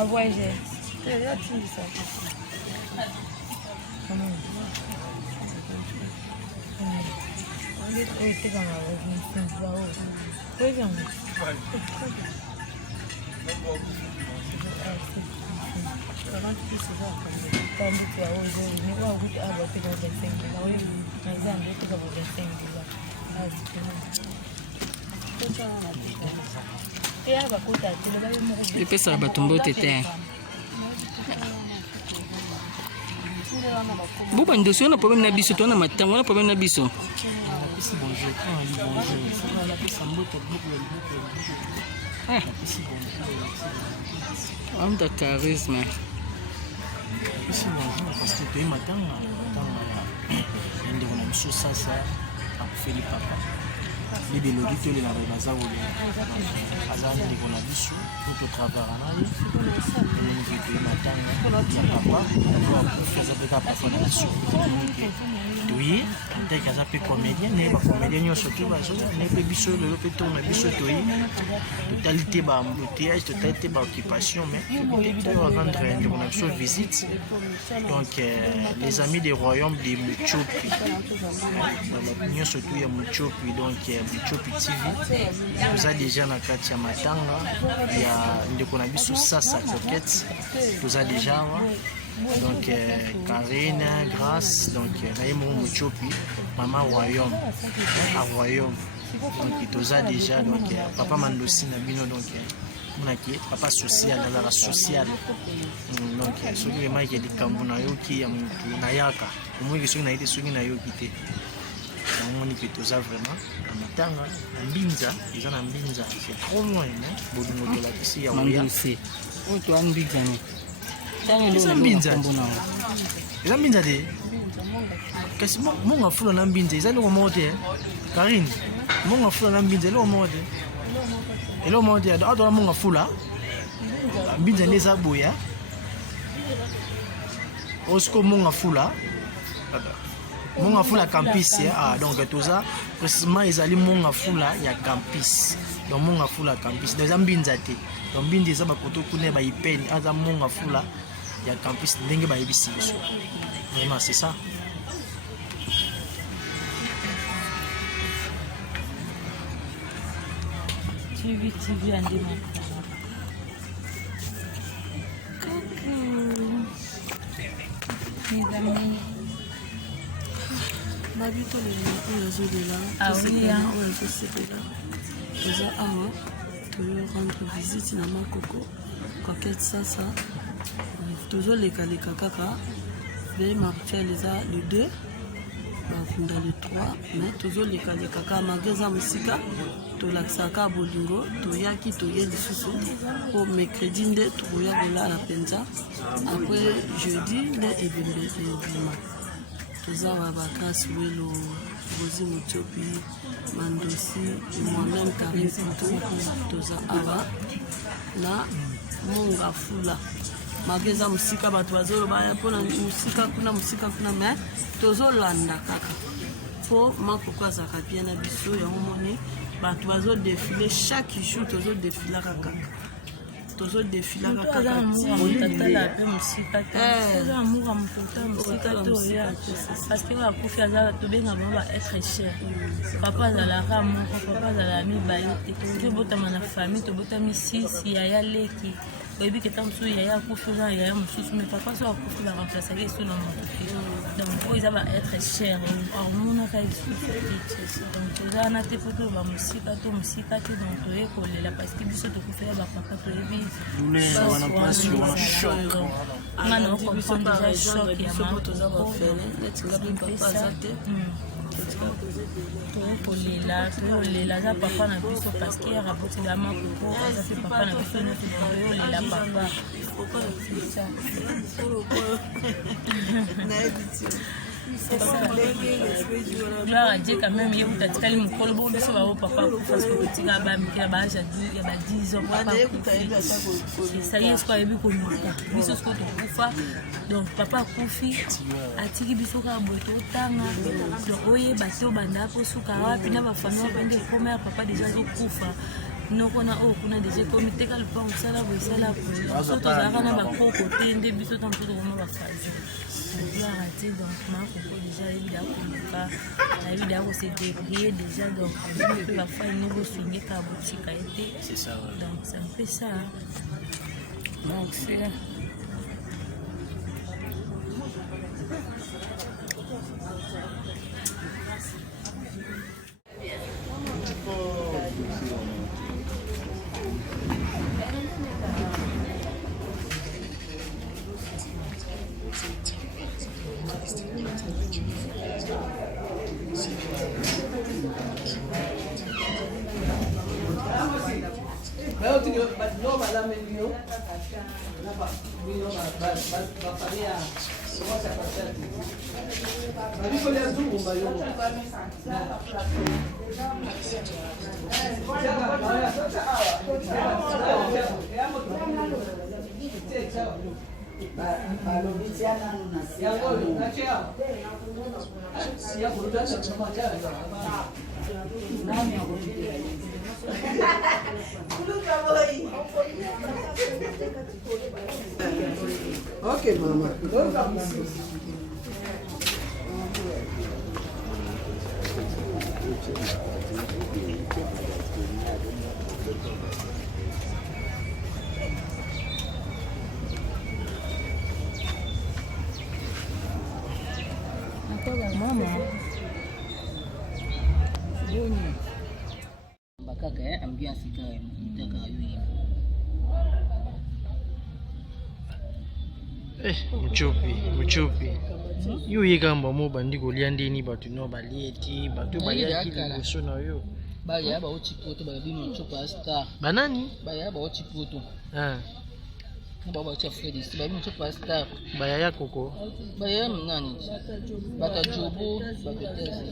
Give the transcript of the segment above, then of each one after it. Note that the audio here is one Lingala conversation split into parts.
à voyager. Et puis ça va tomber au tété. Bon, ben, dessus, on a problème d'abisso, on a matin, on a problème d'abisso. Homme de charisme. Parce que tu es matin, on a ça, fait le papa. Les biologies, tu les as bazar ou les bazar de l'économie, tout au travail. Tu es matin, il y a papa, on va faire ça peut-être parfois dans la soupe. Oui, dès que ça peut comédien, n'est pas comédien, surtout, n'est pas bichot, le péton, mais bichot, totalité, embouteillage, totalité, occupation, mais on va rendre une visite. Donc, les amis des royaumes de Muchopi, l'opinion surtout, il y a Muchopi, donc Muchopi TV, vous avez déjà dans Katia Matanga, il y a une déconabiso Sasa Coquette, vous avez déjà. Donc, Karine, Grâce, donc, Naïmo Muchopi, Maman Royaume, à Royaume. Donc, il a déjà, donc, Papa Mandosi Nabino, donc, Papa social, la social. Donc, ceux qui ont des Kambunayo qui ont Nayaka, au moins, ceux qui ont été ceux qui ont été. On est tous vraiment en Matanga, en Binza, ils ont en Binza, c'est trop loin, hein? Bon, de la ici, il y a Mandosi. Oh, tu as un big ami. Ezambinza de kasi monga fula na mbinza ezali omote Karine monga fula na mbinza elo omote adola monga fula mbinza neza boya osko monga fula campus donc toza précisément ezali monga fula ya campus donc monga fula campus donc ezambinza te donc mbinza eza bakoto kuna ba ipeni aza monga fula il y a campus dingue ba ibisi biso vraiment c'est ça TV andi Mabito les oiseaux de là, ah oui, déjà avant, tu veux rendre visite à Makoko, coquette ça. Toujours les kaka, mais ma fille les a le 2, dans le 3, mais toujours les kaka, magasin musika, to laksaka bolingo, to yaki to yé lisusu, pour mercredi nde to ya bola la penza, après jeudi nde ebembe ebima. Toujours à vacances welo, Bozi Muchopi, Mandosi, moi-même Karine Puto, toujours ava, là, monga fula. Mageza musika batu bazolo baya pona musika kuna mais tozolanda kaka po makoko azaka bien na biso ya omoni batu bazo défiler chaque jour tozo défiler kaka parce que la profia za to benga ba être cher papa azalaka moko papa azala mibali te botama na famille to botami sisi ya leki oyebi ke tant so yaya akufi oza yaya mosusu mais papa so akufi baremplaçaki so na mokufi donc oyo eza ba être cher omonaka lisusu donc oza wana te po toloba mosika to mosika te donc toye kolela parce que biso tokufela bapapa toyebi nga na okomprendre déjà choc ya toyolela aza papa na biso parce que arabotela makoko aza pe papa na biso nyonso toyolela papa gloire à Dieu quand même, il y a eu des cas où papa parce que petit gars qui a ba 10 ans papa ça y est quoi ebi ko biso ko to kufa donc papa kufi atiki biso ka boto tanga donc oye bato banda ko suka wapi na ba famille pende premier papa déjà zo kufa nokona oyo kuna deja ekomi teka lupango osala boye esala boye so tozalaka na bakoko te nde biso ta mosusu tokoma bakazi gloire te donc makoko deja ayebi da koluka ayebi da kose débrouiller déjà donc mpe bafai ne boswingeka botika ye te donc c'est un peu ça donc c'est Ok, maman. Bakaka ambiance kaya mtaka yeye. Muchupi. Yo yegamba mo bandi kolia ndeni batu no balieti, batu bayaki liboso na yo. Baya ba ochipoto ba bino chopa star. Banani? Baya ba ochipoto. Ba ba cha Freddy, ba bino chopa star. Baya ya koko. Baya nani? Bata jobo, bata tese.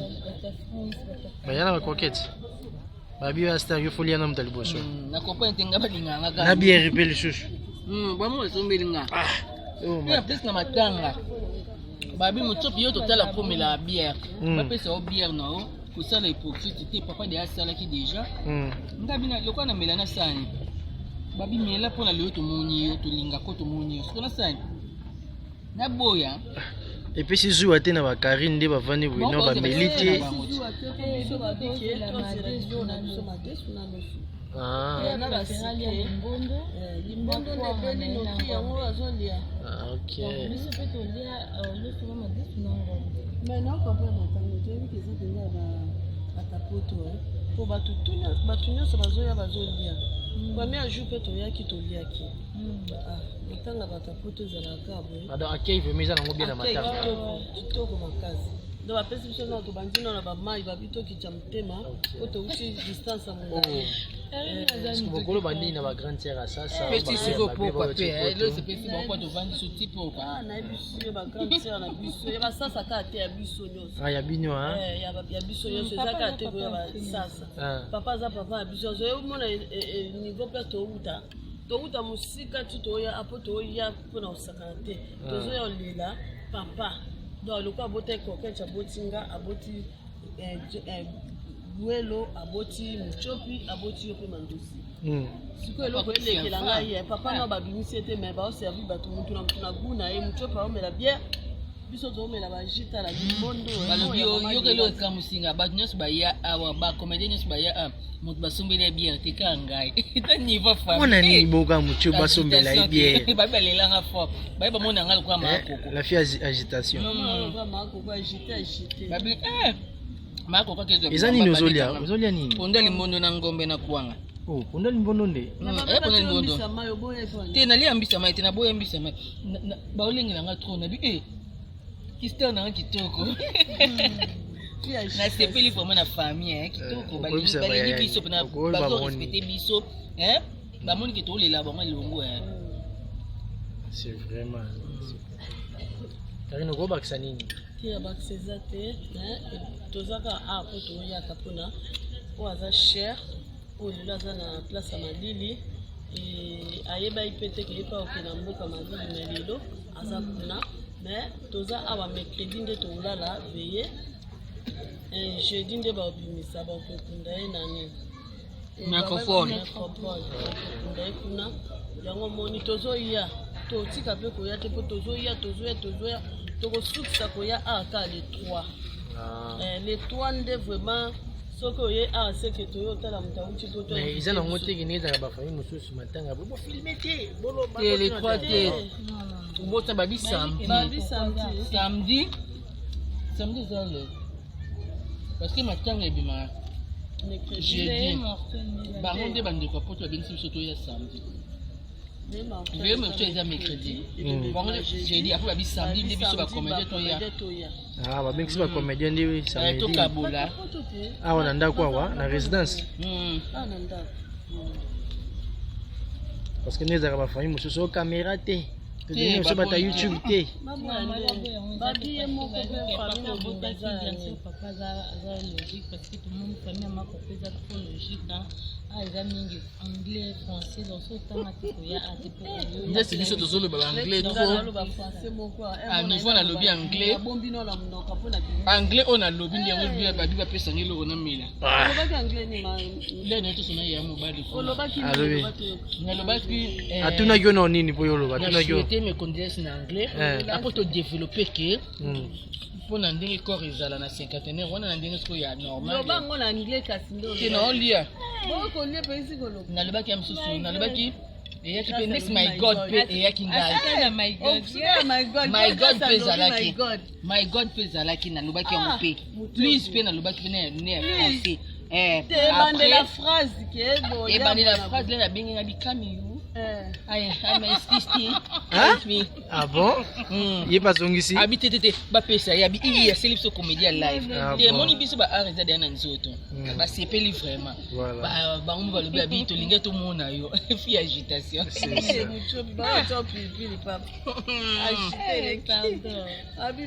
Baya na bakoketi. Babi ya star yo folia na mtaliboso. Na kopa ntenga balinganga ka. Na bière pe lisusu. Ba mo sombelinga. Ya plus na matanga. Babi muchopi yo totala komela bière. Ba pesa o bière no. Kusala hypocrite te papa de asala ki déjà. Ndabina lokwa na melana sani. Babi mela pona leo to moni yo to linga ko to moni yo. Sona sani. Na boya. Et puis si zuwa te na ba Karine nde bavandi bwino ba meliti. Po batu nyonso bazoya bazolia premier jour mpe toyaki toliaki otanga batapoto ezalaka boye Ada akei vemeza nango bien na matanga. kitoko makasi donc bapesi biso nao tobandi nao na bamai babitokitya motema po touti distance ya molai Bokolo bandi na ba grande sœur asasa. Petit siko pourquoi pe le c'est petit pourquoi to vandi so type pourquoi. na biso yo ba grande sœur na biso ya basasa ka te ya biso nyonso Ya bino ya biso nyonso ezaka te ko ya basasa papa za papa ya biso zo mona niveau pe touta mosika ti toya apo toya mpona kosakana te tozoya olela papa donc loko abota kokete abotinga aboti buelo aboti muchopi aboti yo mpe mandosi sikoyo eloko elekela ngai papa no babimisi ete me baoservi bato mutu na mutu na gu na ye muchopi aomela biere biso toomela bajita la limbondo balobi yokeli okamusinga bato nyonso baya awa bacomédien nyonso baya moto basombela biere te ka ngai ta niveau famille Mona ni boka mucho basombela biere. babi balelanga fort babi bamona nga lokwa makoko La fille agitation. makoko agite babi makoko kezo Eza nini ozolia nini? ponda limbondo na ngombe na kuanga Ponda limbondo nde. ponda limbondo te nalia mbisa mai te na boya mbisa mai baolengela nga trop na bi Kisteur na kitoko. Na sepeli vraiment na famille kitoko balingi biso na bazo respecter biso bamoni ke tolela bango elongo C'est vraiment. Karine go bakisa nini? Tia bakiseza te tozaka po toyaka mpona oyo aza cher oyo lelo aza na place ya malili ayeba ye mpe te keyepa okenda mboka malili me lelo aza kuna mais toza awa mercredi nde tolala veye jeudi nde baobimisa bakokunda ye nani Microphone. Ngai kuna yango moni tozoya totika pe koya te po tozoya tokosukisa koya aka les 3 les 3 nde vraiment soki oye c'est que toyo otala moto awuti po mais eza nango te kende ezaka bafamille mosusu matanga bofilme te boloba les 3 te obota babi samedi eza le parce que matanga ebima jeudi bango nde bandeko ya poto babengisi biso toya samedi veille morceau eza mercredi bango jeudi après babi samedi nde biso bacomédien toya babengisi bacomédien nde samedi tokabola awa na ndako awa na résidence parce que nde ezalaka bafamille mosusu o caméra te todini biso bata youtube te babiye moko pe famille obotaki bien sûr papa aza logique parce que tout le monde famille ya makoko eza trop logique eza mingi anglais français donc otanga te koya ate po ndesi biso tozoloba baanglais trop niveau nalobi anglais oyo nalobi nde yango babi bapesanga eloko namela ndene tosona ya mobali nalobaki atunaki yo na nini po yo oloba atunaki yo mes condoléances en anglais après to développer que pour na ndenge corps ezala na cinquantenaire wana na ndenge siko ya normal lobango na anglais kasi ndo ke na olia boko lie pe sikolo nalobaki amsusu nalobaki eyaki pe next my god pe eyaki ngai my god pe ezalaki my god pe ezalaki nalobaki yango pe plus pe nalobaki pe ne français ebande la phrase ke bo ebande la phrase la benga bikami ah bon ye bazongisi abi tete bapesa yabi iya selipso comédie live te moni biso ba art eza dana nzoto basepeli vraiment bango balobi abi tolinga tomona yo fi agitation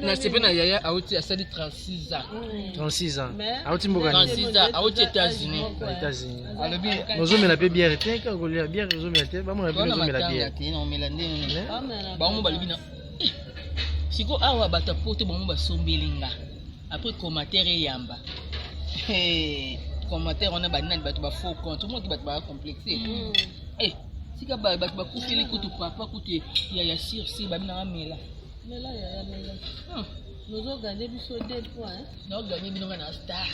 na sepe na yaya auti asali 36 ans auti mboka 36 ans auti États-Unis alobi nozomela pe bière te kakolia bière nozomela te bamona pe nozomela bière bango balobi na siko awa bato poto bango basombelinga après commentaire eyamba commentaire wana banani bato ba faux compte moto bato ba complexé sika bato bakufeli kutu papa kutu ya sirsi babina bamela nozo gagner biso 2 points no gagner bino na star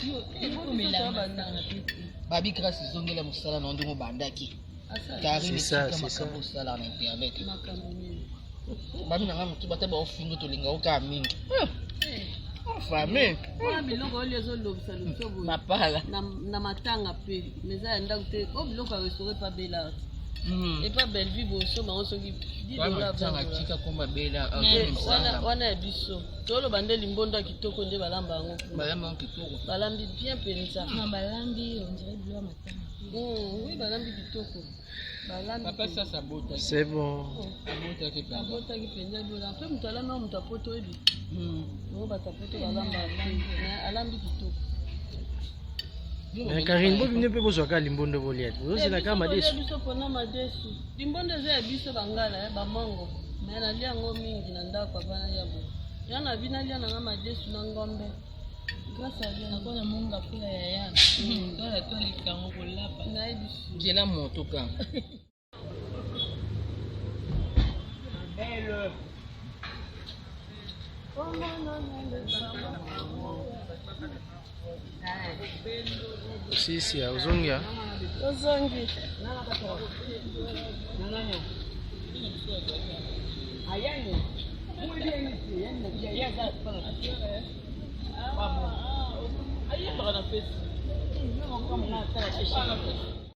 babi grâce zongela musala na ndongo bandaki c'est ça sala na internet babi na ngamu tubata ba ofingo tolinga oka mingi famille wana biloko olezo lobisa lusobo mapala na matanga pe meza ya ndako te o biloko ya restaurant pas belle et pas belle vie boso bango soki tika komba bela wana ya biso tolo bande limbondo ya kitoko nde balamba yango kitoko balambi bien penza balambi on dirait bilo matanga oui balambi kitoko balambi papa ça bota c'est bon bota ki penza bila pe mutalama mutapoto ebi ngo batapoto balamba alambi kitoko Karine bobi ne pe bozwaka limbondo bolia ozela kama madesu biso pona madesu limbondo eza ya biso bangala bamango mais nalia yango mingi na ndako abana yabo yana bina lia nanga madesu na ngombe grâce à Dieu nakona monga pe ya yaya tona tolikango kolapa na ebisu jela moto ka belle sisi uzongia uzongi ayani ayé par la fête